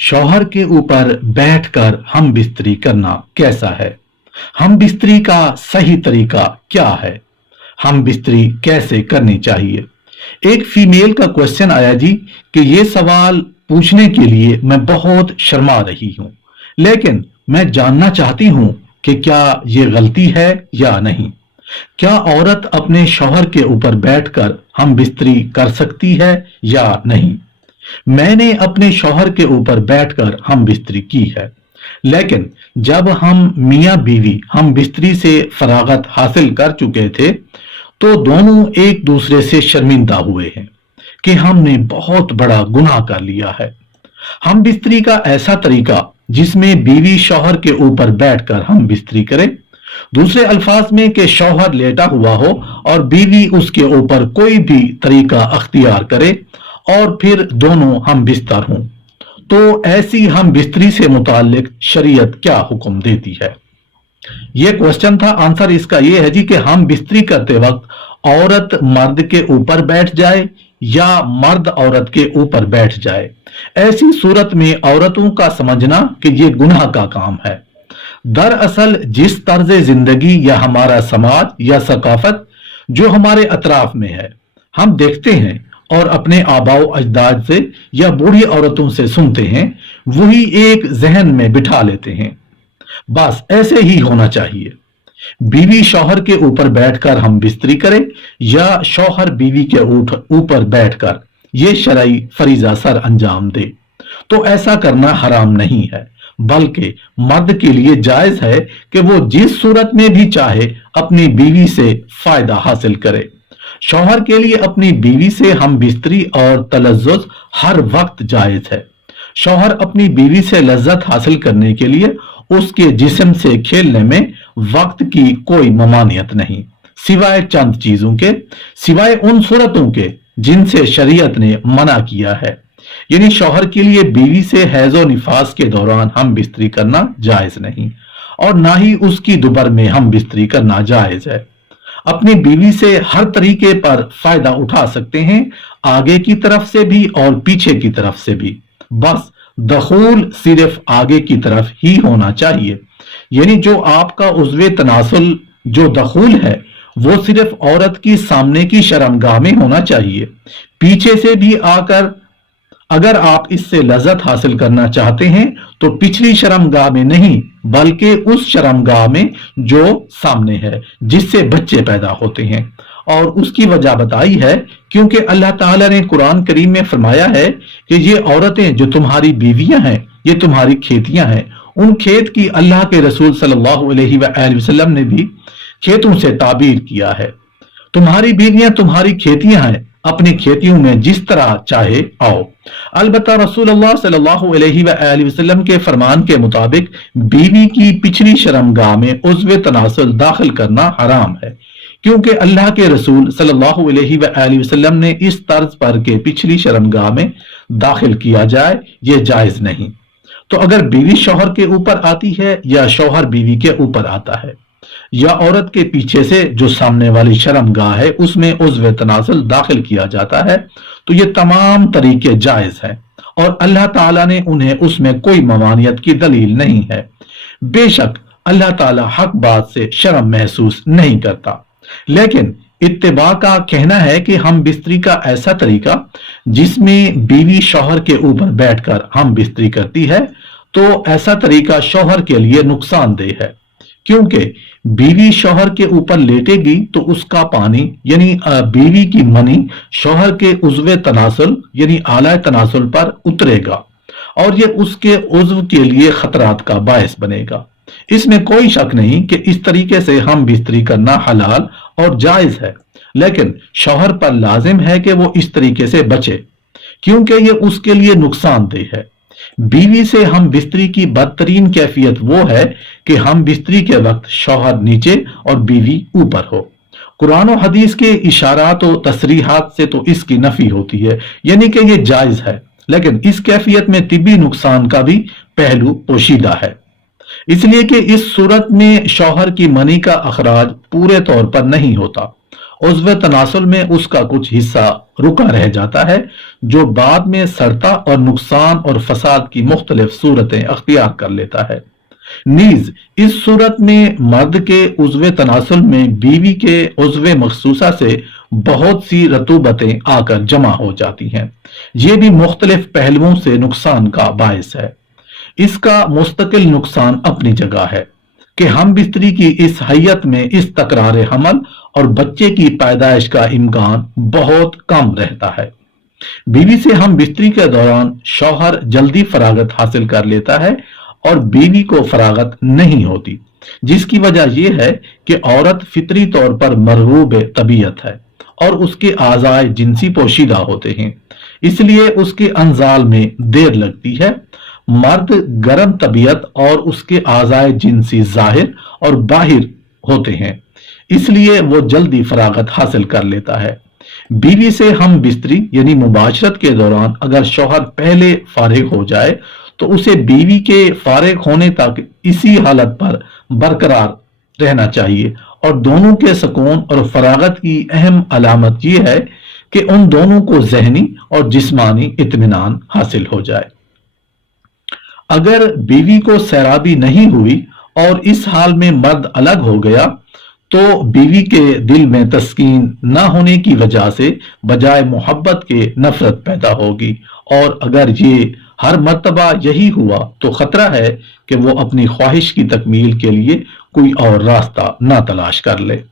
शौहर के ऊपर बैठकर हम बिस्तरी करना कैसा है? हम बिस्तरी का सही तरीका क्या है? हम बिस्तरी कैसे करनी चाहिए? एक फीमेल का क्वेश्चन आया जी कि ये सवाल पूछने के लिए मैं बहुत शर्मा रही हूं, लेकिन मैं जानना चाहती हूं कि क्या ये गलती है या नहीं। क्या औरत अपने शौहर के ऊपर बैठकर हम बिस्तरी कर सकती है या नहीं? मैंने अपने शौहर के ऊपर बैठकर हम बिस्तरी की है, लेकिन जब हम मियां बीवी हम बिस्तरी से फरागत हासिल कर चुके थे तो दोनों एक दूसरे से शर्मिंदा हुए हैं कि हमने बहुत बड़ा गुनाह कर लिया है। हम बिस्तरी का ऐसा तरीका जिसमें बीवी शौहर के ऊपर बैठकर हम बिस्तरी करे, दूसरे अल्फाज में कि शौहर लेटा हुआ हो और बीवी उसके ऊपर कोई भी तरीका अख्तियार करे और फिर दोनों हम बिस्तर हों, तो ऐसी हम बिस्तरी से मुताल्लिक शरीयत क्या हुक्म देती है? ये क्वेश्चन था। आंसर इसका ये है जी कि हम बिस्तरी करते वक्त औरत मर्द के ऊपर बैठ जाए या मर्द औरत के ऊपर बैठ जाए, ऐसी सूरत में औरतों का समझना कि ये गुनाह का काम है। दरअसल जिस तर्ज जिंदगी या हमारा समाज या सकाफत जो हमारे अतराफ में है, हम देखते हैं और अपने आबाओ अजदाद से या बूढ़ी औरतों से सुनते हैं, वही एक जहन में बिठा लेते हैं। बस ऐसे ही होना चाहिए। बीवी शौहर के ऊपर बैठकर हम बिस्तरी करें या शौहर बीवी के ऊपर बैठकर ये शरई फरीजा सर अंजाम दे, तो ऐसा करना हराम नहीं है, बल्कि मर्द के लिए जायज है कि वो जिस सूरत में भी चाहे अपनी बीवी से फायदा हासिल करे। शौहर के लिए अपनी बीवी से हम बिस्तरी और तलज्जुज हर वक्त जायज है। शौहर अपनी बीवी से लज्जत हासिल करने के लिए उसके जिस्म से खेलने में वक्त की कोई ममानियत नहीं, सिवाय चंद चीजों के, सिवाय उन सूरतों के जिनसे शरीयत ने मना किया है। यानी शौहर के लिए बीवी से हैजो निफास के दौरान हम बिस्तरी करना जायज नहीं और ना ही उसकी दुबर में हम बिस्तरी करना जायज है। अपनी बीवी से हर तरीके पर फायदा उठा सकते हैं, आगे की तरफ से भी और पीछे की तरफ से भी, बस दखूल सिर्फ आगे की तरफ ही होना चाहिए। यानी जो आपका उज़्वे तनासुल जो दखूल है वो सिर्फ औरत की सामने की शर्मगाह में होना चाहिए। पीछे से भी आकर अगर आप इससे लज्जत हासिल करना चाहते हैं तो पिछली शर्मगाह में नहीं, बल्कि उस शर्मगाह में जो सामने है जिससे बच्चे पैदा होते हैं। और उसकी वजह बताई है क्योंकि अल्लाह ताला ने कुरान करीम में फरमाया है कि ये औरतें जो तुम्हारी बीवियां हैं ये तुम्हारी खेतियां हैं। उन खेत की अल्लाह के रसूल सल्लल्लाहु अलैहि वसल्लम ने भी खेतों से ताबीर किया है। तुम्हारी बीवियां तुम्हारी खेतियां हैं, अपनी खेतियों में जिस तरह चाहे आओ। अलबत्ता रसूलुल्लाह सल्लल्लाहु अलैहि वसल्लम के फरमान के मुताबिक बीवी की पिछली शर्मगाह में उज़्वे तनासुल दाखिल करना हराम है, क्योंकि अल्लाह के रसूल सल्लल्लाहु अलैहि वसल्लम ने इस तर्ज पर के पिछली शर्मगाह में दाखिल किया जाए ये जायज नहीं। तो अगर बीवी शौहर के ऊपर आती है या शौहर बीवी के ऊपर आता है या औरत के पीछे से जो सामने वाली शर्मगाह है उसमें उज़्वे तनासुल दाखिल किया जाता है, तो ये तमाम तरीके जायज है और अल्लाह ताला ने उन्हें उसमें कोई ममानियत की दलील नहीं है। बेशक अल्लाह ताला हक बात से शर्म महसूस नहीं करता, लेकिन इत्तिबा का कहना है कि हम बिस्तरी का ऐसा तरीका जिसमें बीवी शौहर के ऊपर बैठकर हम बिस्तरी करती है, तो ऐसा तरीका शौहर के लिए नुकसानदेह है, क्योंकि बीवी शौहर के ऊपर लेटेगी तो उसका पानी यानी बीवी की मनी शौहर के उज़्वे तनासुल यानी आला तनासुल पर उतरेगा और ये उसके उज़्व के लिए खतरात का बायस बनेगा। इसमें कोई शक नहीं कि इस तरीके से हम बिस्तरी करना हलाल और जायज है, लेकिन शौहर पर लाजिम है कि वो इस तरीके से बचे, क्योंकि ये उसके लिए नुकसानदेह है। बीवी से हम बिस्तरी की बदतरीन कैफियत वो है कि हम बिस्तरी के वक्त शौहर नीचे और बीवी ऊपर हो। कुरान और हदीस के इशारात और तसरीहात से तो इसकी नफी होती है, यानी कि ये जायज है, लेकिन इस कैफियत में तिब्बी नुकसान का भी पहलू पोशीदा है, इसलिए कि इस सूरत में शौहर की मनी का अखराज पूरे तौर पर नहीं होता उज़्व तनासुल में उसका कुछ हिस्सा रुका रह जाता है जो बाद में सड़ता और नुकसान और फसाद की मुख्तलिफ सूरतें अख्तियार कर लेता है। नीज इस सूरत में मर्द के उज़्व तनासुल में बीवी के उज़्व मखसूसा से बहुत सी रतूबतें आकर जमा हो जाती हैं। ये भी मुख्तलिफ पहलुओं से नुकसान का बायस है। इसका मुस्तकिल नुकसान अपनी जगह है कि हम बिस्तरी की इस हैयत में इस तकरार हमल और बच्चे की पैदाइश का इम्कान बहुत कम रहता है। बीवी से हम बिस्तरी के दौरान शौहर जल्दी फरागत हासिल कर लेता है और बीवी को फरागत नहीं होती, जिसकी वजह यह है कि औरत फितरी तौर पर मरगूब तबीयत है और उसके आज़ाए जिनसी पोशीदा होते हैं, इसलिए उसके अंजाल में देर लगती है। मर्द गर्म तबीयत और उसके आज़ाए जिनसी जाहिर और बाहिर होते हैं, इसलिए वो जल्दी फरागत हासिल कर लेता है। बीवी से हम बिस्तरी यानी मुबाशरत के दौरान अगर शौहर पहले फारिग हो जाए तो उसे बीवी के फारिग होने तक इसी हालत पर बरकरार रहना चाहिए, और दोनों के सुकून और फरागत की अहम अलामत यह है कि उन दोनों को ज़हनी और जिस्मानी इत्मीनान हासिल हो जाए। अगर बीवी को सैराबी नहीं हुई और इस हाल में मर्द अलग हो गया तो बीवी के दिल में तस्कीन न होने की वजह से बजाय मोहब्बत के नफरत पैदा होगी, और अगर ये हर मर्तबा यही हुआ तो खतरा है कि वो अपनी ख्वाहिश की तकमील के लिए कोई और रास्ता ना तलाश कर ले।